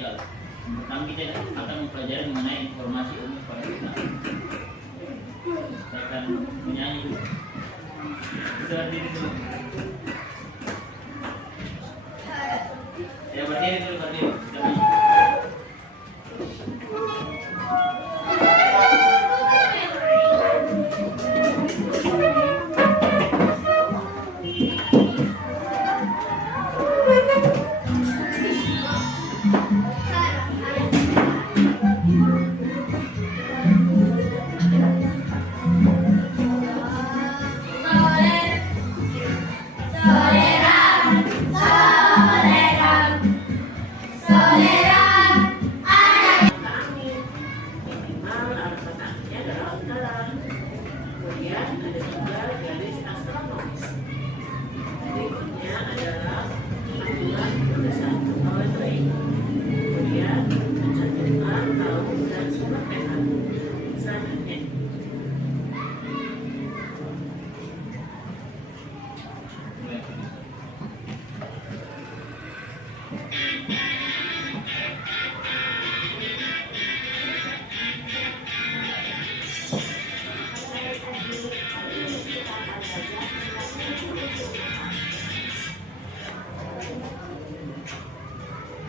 sosial. Pertama kita akan mempelajari mengenai informasi umum pada kita. Saya akan menyanyi dulu. Berdiri dulu. Ya berdiri dulu, berdiri.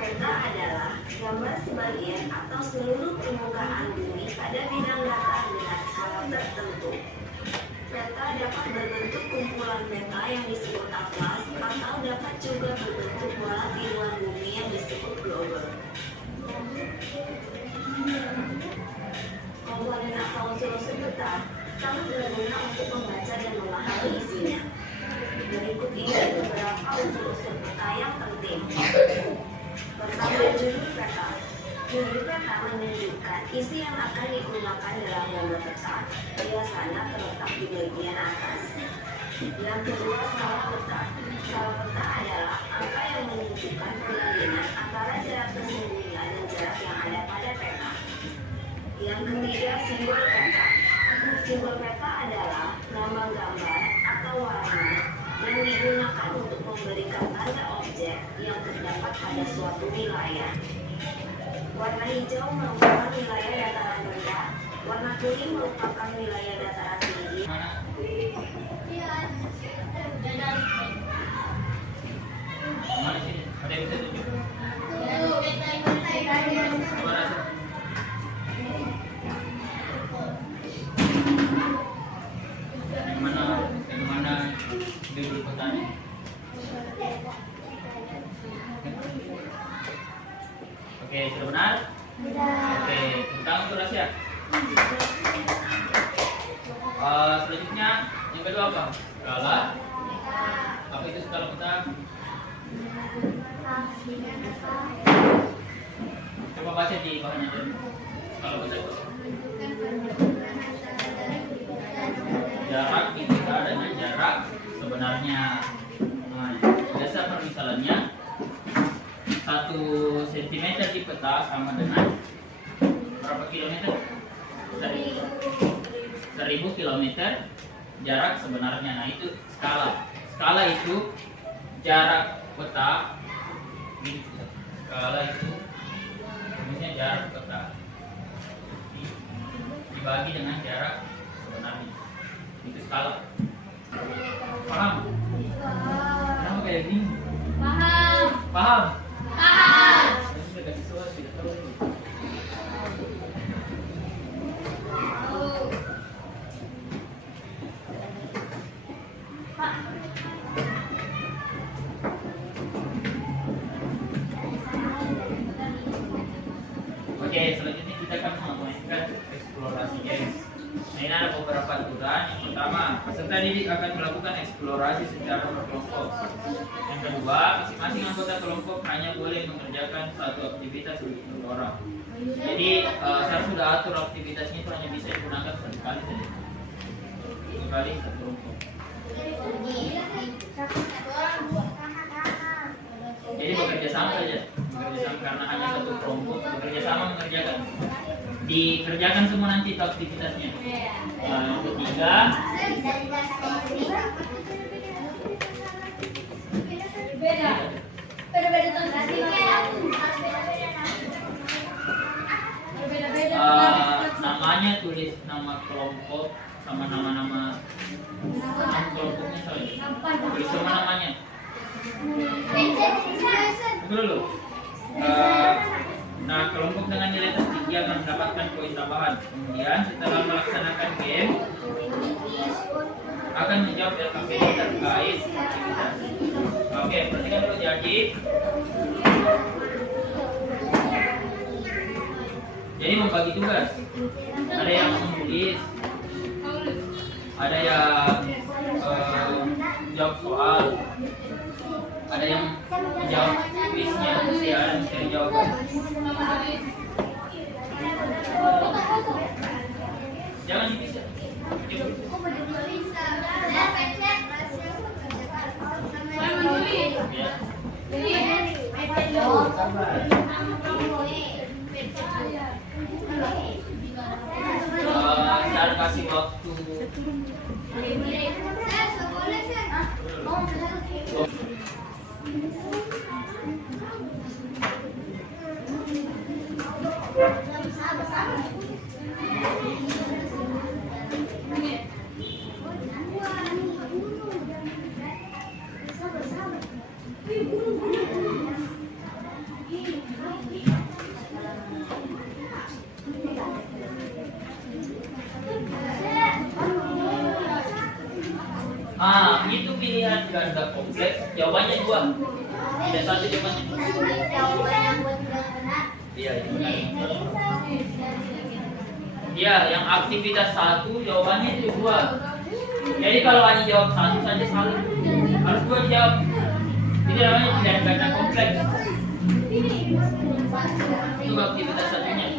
Peta adalah gambar sebagian atau seluruh permukaan bumi pada bidang datar dengan skala tertentu. Peta dapat berbentuk kumpulan peta yang disebut atlas atau dapat juga berbentuk bola tiruan bumi yang disebut globe. Komponen atau unsur-unsur peta sangat berguna untuk membaca dan memahami isinya. Berikut ini beberapa unsur-unsur peta yang penting. Pertama, judul peta. Judul peta menunjukkan isi yang akan digunakan dalam gambar peta, biasanya terletak di bagian atas. Yang kedua, skala peta. Skala peta adalah angka yang menunjukkan perbandingan antara jarak sesungguhnya dan jarak yang ada pada peta. Yang ketiga, simbol peta. Simbol peta adalah nama gambar atau warna yang digunakan untuk memberikan tanda objek yang terdapat pada suatu wilayah. Warna hijau merupakan wilayah dataran rendah, warna kuning merupakan wilayah dataran tinggi. Mana sini? Ada yang bisa tunjuk? Yang mana judul petanya? Oke, sudah benar? Oke, tentang durasi ya. Selanjutnya yang kedua apa? Skala. Apa itu skala peta? Coba baca di bawahnya dulu. Skala peta itu jarak kita dengan jarak sebenarnya. Nah, biasa permisalannya 1 cm di peta sama dengan berapa kilometer? 1000 kilometer jarak sebenarnya. Nah, itu skala. Skala itu jarak peta. Skala itu maksudnya jarak peta dibagi dengan jarak sebenarnya. Itu skala. Paham? Kenapa kayak gini? Paham. Paham? Paham. Sudah kasih suara, sudah tahu. Oke, selanjutnya kita akan melakukan eksplorasi guys. Nah, ini ada beberapa aturan. Yang pertama, peserta didik akan melakukan eksplorasi secara berkelompok. Yang kedua, masing-masing anggota kelompok hanya boleh mengerjakan satu aktivitas untuk satu orang. Jadi, saya sudah atur aktivitasnya itu hanya bisa digunakan satu kali saja. Satu kali satu kelompok. Jadi bekerja sama saja, bekerja sama karena hanya satu kelompok bekerja sama mengerjakan. Dikerjakan semua nanti itu aktivitasnya. Yang ketiga, beda-beda sama nama-nama kelompoknya soalnya. Tulis sama namanya. Itu dulu. Nah, kelompok dengan nilai tertinggi akan mendapatkan poin tambahan. Kemudian setelah melaksanakan game, akan menjawab LKPD terkait aktivitas. Oke, perhatikan dulu jadi membagi tugas. Ada yang menulis, ada yang jawab soal, ada yang menjawab kuisnya, ada yang jawaban. Jangan bisa. Saya kasih waktu. Itu pilihan ganda kompleks. Jawabannya 2. Tidak satu jawabannya. Iya, itu benar. Iya, yang aktivitas 1 jawabannya itu 2. Jadi kalau hanya jawab 1 saja salah. Harus 2 jawab. Itu namanya pilihan ganda kompleks. Itu aktivitas satunya.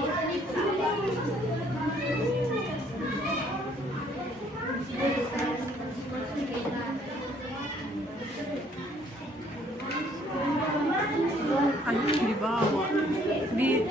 Dibawa di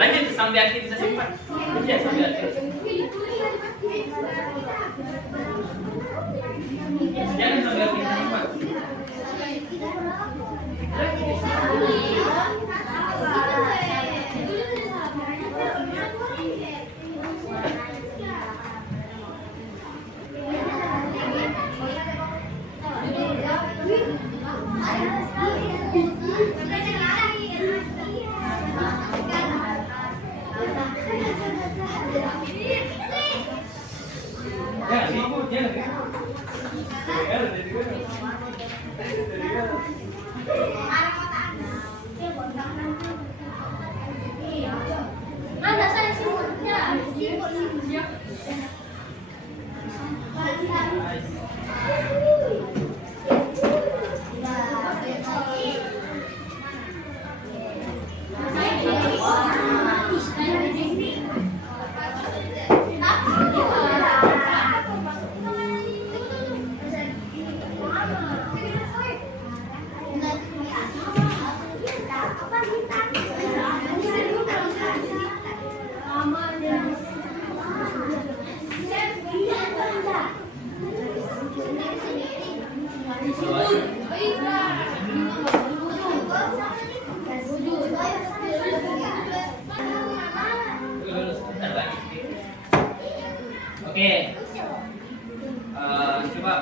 Lanjut sampai aktivitas 4. Ya, sampai aktivitas. Jangan sampai aktivitas 4. Mana saya simbolnya? Simbol.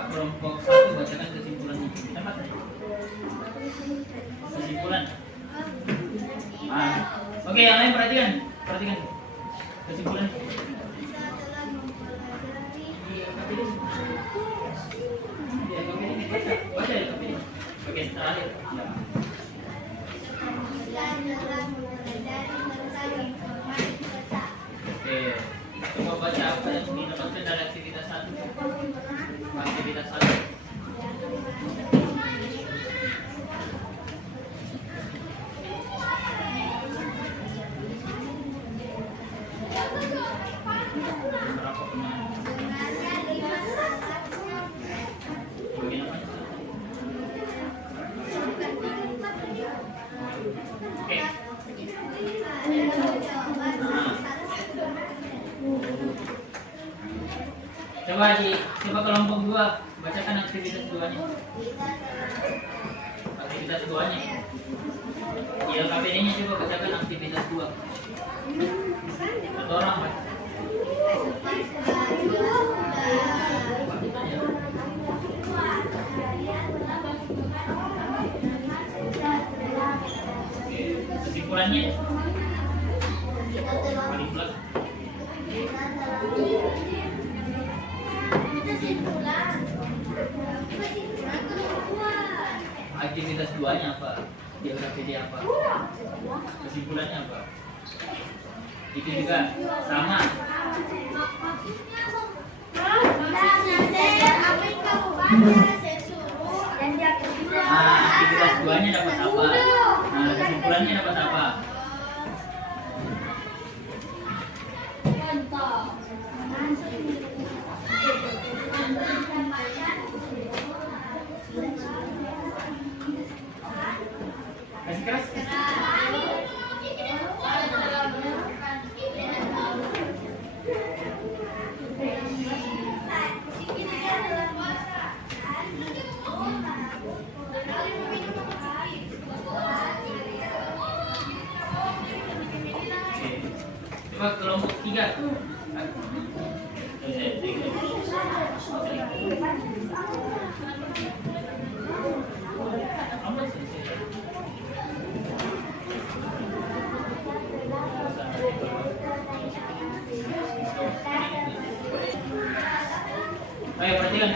kelompok 1 bacakan kesimpulannya. Dapat? Kesimpulan. Oke, yang lain perhatikan. Perhatikan. Kesimpulan. Baca ya, oke, terakhir. Ya. Oke, coba baca apa yang didapatkan dari aktivitas 1. Aktivitas 1. Berapa pemain? Bagian apa? Oke. Coba kelompok 2 bacakan aktivitas 2-nya. Aktivitas 2-nya. Ya, KPD-nya coba bacakan aktivitas 2. Satu orang, Pak. Kesimpulannya paling belakang. Aktivitas 2-nya apa? Dia KPD apa? Kesimpulannya apa? Itu juga sama. Aktivitas 2-nya dapat apa? Kesimpulannya dapat apa? Kasih keras. Coba kelompok 3. Ayo perhatikan.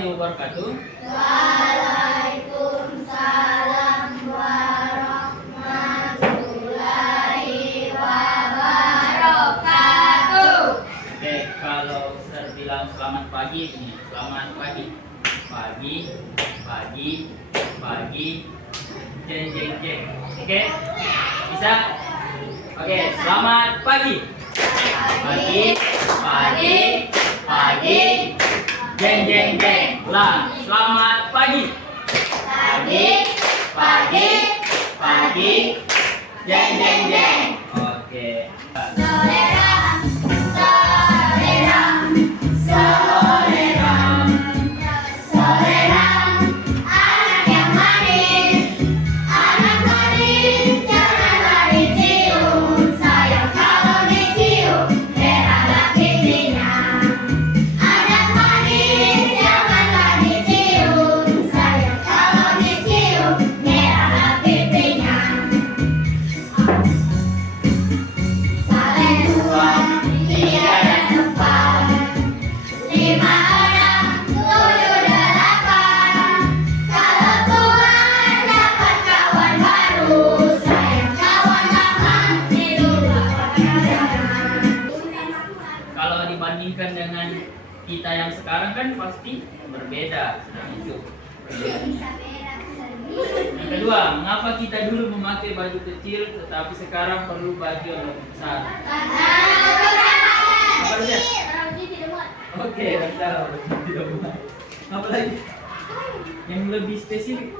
Wabarakatuh. Waalaikumsalam warahmatullahi wabarakatuh. Oke, kalau saya bilang selamat pagi ini, selamat pagi. Pagi, pagi, pagi, jeng jeng jeng. Oke, bisa? Oke, selamat pagi. Pagi, pagi, pagi, jeng jeng jeng. Ulang, selamat pagi. Pagi, pagi, pagi, jeng jeng jeng. Oke. Solera, solera, solera, solera, anak yang manis, jangan lari cium, sayang kalau dicium, merahlah pipinya. Anak manis, jangan lari cium, sayang kalau dicium, merahlah pipinya. Solera. dibandingkan dengan kita yang sekarang kan pasti berbeda. Nah, itu. Yang kedua, mengapa kita dulu memakai baju kecil tetapi sekarang perlu baju yang lebih besar? Apa saja? Oke, betul. Tidak muat. Apa lagi? Yang lebih spesifik?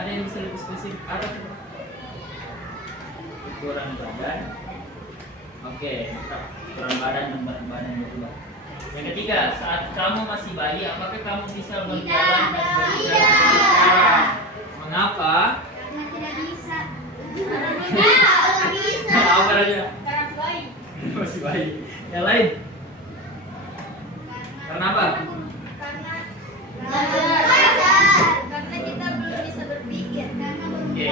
Ada yang bisa lebih spesifik? Ada coba? Ukuran badan. Oke, ukuran badan dan berat badan berubah. Yang ketiga, saat kamu masih bayi, apakah kamu bisa berjalan dan berjalan seperti sekarang? Mengapa? Apa aja? Masih bayi. Yang lain? Karena apa? Karena kita belum bisa berpikir. Oke.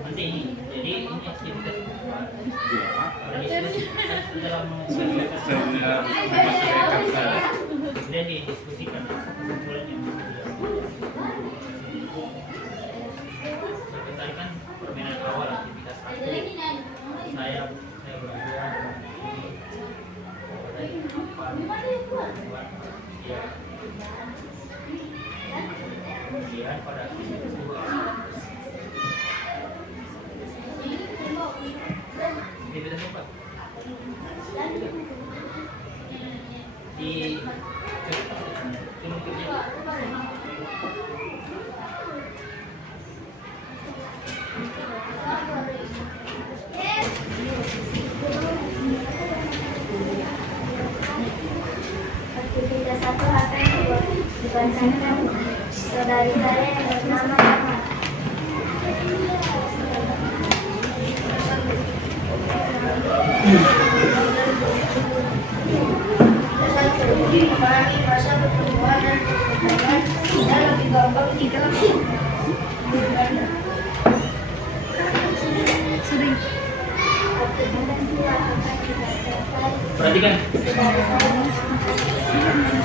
Nanti ini, jadi ini aktivitas kedua. Dalam kemudian didiskusikan kesimpulan yang seperti tadi kan permainan awal aktivitas satu. Saya belajar kemudian pada aktivitas dua aktivitas apa? Di Aktivitas satu akan dipancarkan saudari saya yang bernama Rahmat. Memahami masa pertumbuhan dan perkembangan dan lebih gampang tidak Sering. Aktivitas dua akan dibacakan perhatikan. saudari saya